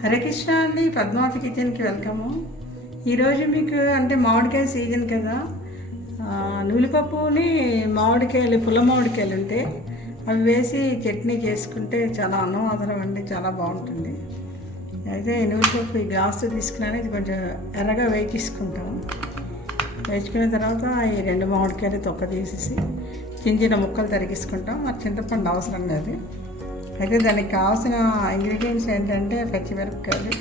హరే కృష్ణ అండి, పద్మావతి కిచెన్కి వెల్కము. ఈరోజు మీకు అంటే మామిడికాయ సీజన్ కదా, నులిపప్పుని మామిడికాయలు పుల్ల మామిడికాయలు ఉంటే అవి వేసి చట్నీ చేసుకుంటే చాలా అన్నమాదరం అండి, చాలా బాగుంటుంది. అయితే నులిపప్పు ఈ గ్లాసు తీసుకున్నాను, ఇది కొంచెం ఎర్రగా వేయించుకుంటాం. వేయించుకున్న తర్వాత ఈ 2 మామిడికాయలు తొక్క తీసేసి చిన్న చిన్న ముక్కలు తరిగేసుకుంటాం. మరి చింతపండు అవసరం లేదు. అయితే దానికి కావాల్సిన ఇంగ్రీడియంట్స్ ఏంటంటే పచ్చిమిరపకాయలు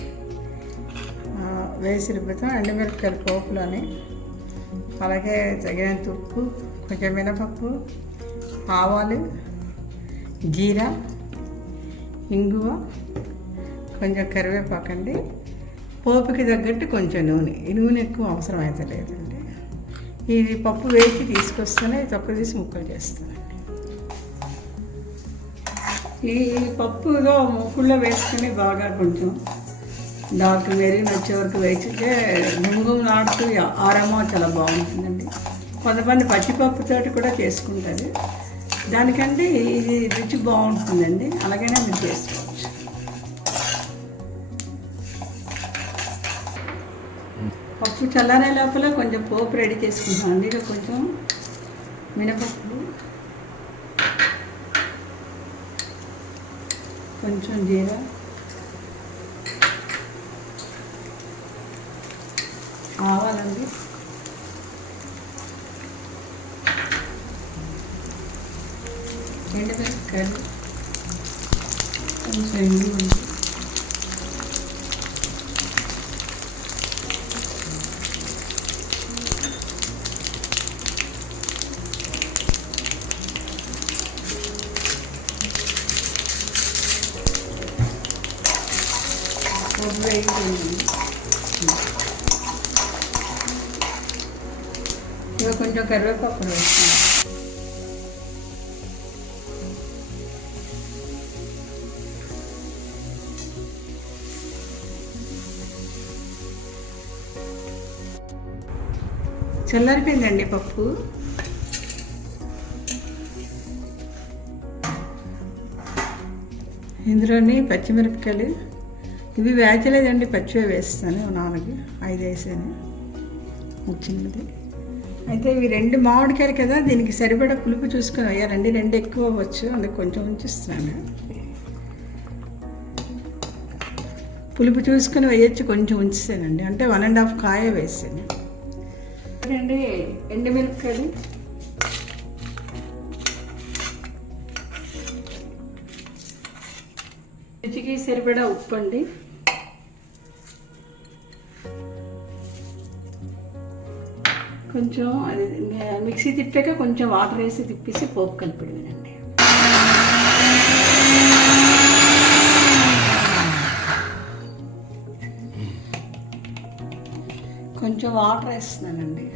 వేసి రుబ్బుతాం, ఎండుమిరపకాయలు పోపులోని, అలాగే తగినంత ఉప్పు, కొంచెం మినపప్పు, ఆవాలు, జీరా, ఇంగువ, కొంచెం కరివేపాకు అండి. పోపుకి తగ్గట్టు కొంచెం నూనె. ఈ నూనె ఎక్కువ అవసరం అయితే లేదండి. ఇది పప్పు వేసి తీసుకొస్తేనే తొక్క తీసి ముక్కలు చేస్తానండి. ఈ పప్పుగా ముక్కుల్లో వేసుకుని బాగా కొంచెం డార్క్ మెరీన్ వచ్చే వరకు వేసితే గుంగుమలాడుతూ ఆరమో చాలా బాగుంటుందండి. కొంతమంది పచ్చిపప్పుతోటి కూడా చేసుకుంటారు. దానికంటే ఇది రుచి బాగుంటుందండి. అలాగనే మీరు చేసుకోవచ్చు. పప్పు చల్లారే లోపల కొంచెం పోపు రెడీ చేసుకుంటాం అండి. కొంచెం మినపప్పు, కొంచెం జీరా, ఆవాలండి, ఎండుమిరపకాయలు, కొంచెం ఇంగువ, ఇక కొంచెం కరివేపాకు వేస్తాను. చల్లారిపోయిందండి పప్పు. ఇందులోని పచ్చిమిరపకాయలు, ఇవి వేచలేదండి, పచ్చివే వేస్తాను. 4-5 వేసాను, చిన్నది. అయితే ఇవి 2 మామిడికాయలు కదా, దీనికి సరిపడా పులుపు చూసుకొని వేయాలండి. 2 ఎక్కువ అవ్వచ్చు, అందుకు కొంచెం ఉంచిస్తున్నాను. పులుపు చూసుకొని వేయచ్చు, కొంచెం ఉంచానండి. అంటే 1.5 కాయ వేసాను అండి. ఎండుమిరపకాయలు, రుచికి సరిపడా ఉప్పు అండి, కొంచెం అది మిక్సీ తిప్పాక కొంచెం వాటర్ వేసి తిప్పేసి పోపు కలిపిడమేనండి. కొంచెం వాటర్ వేస్తున్నానండి.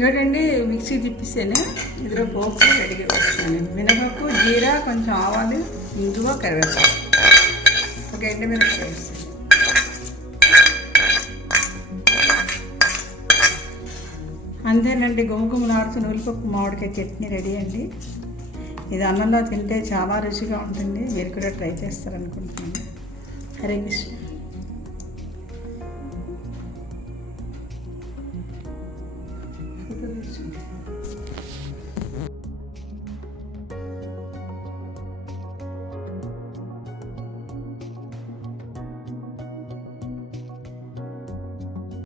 చూడండి, మిక్సీ తిప్పేసాను. ఇందులో పోపు రెడీగా వేస్తున్నాను. మినపప్పు, జీరా, కొంచెం ఆవాలు, ఇంగువ, కరివేపాకు, ఒక ఎండుమిరపకాయ వేస్తాను. అంతేనండి, గుమగుమలాడుతూ నులిపప్పు మామిడికాయ చట్నీ రెడీ అండి. ఇది అన్నంలో తింటే చాలా రుచిగా ఉంటుంది. మీరు కూడా ట్రై చేస్తారనుకుంటున్నాను. హరే కృష్ణ.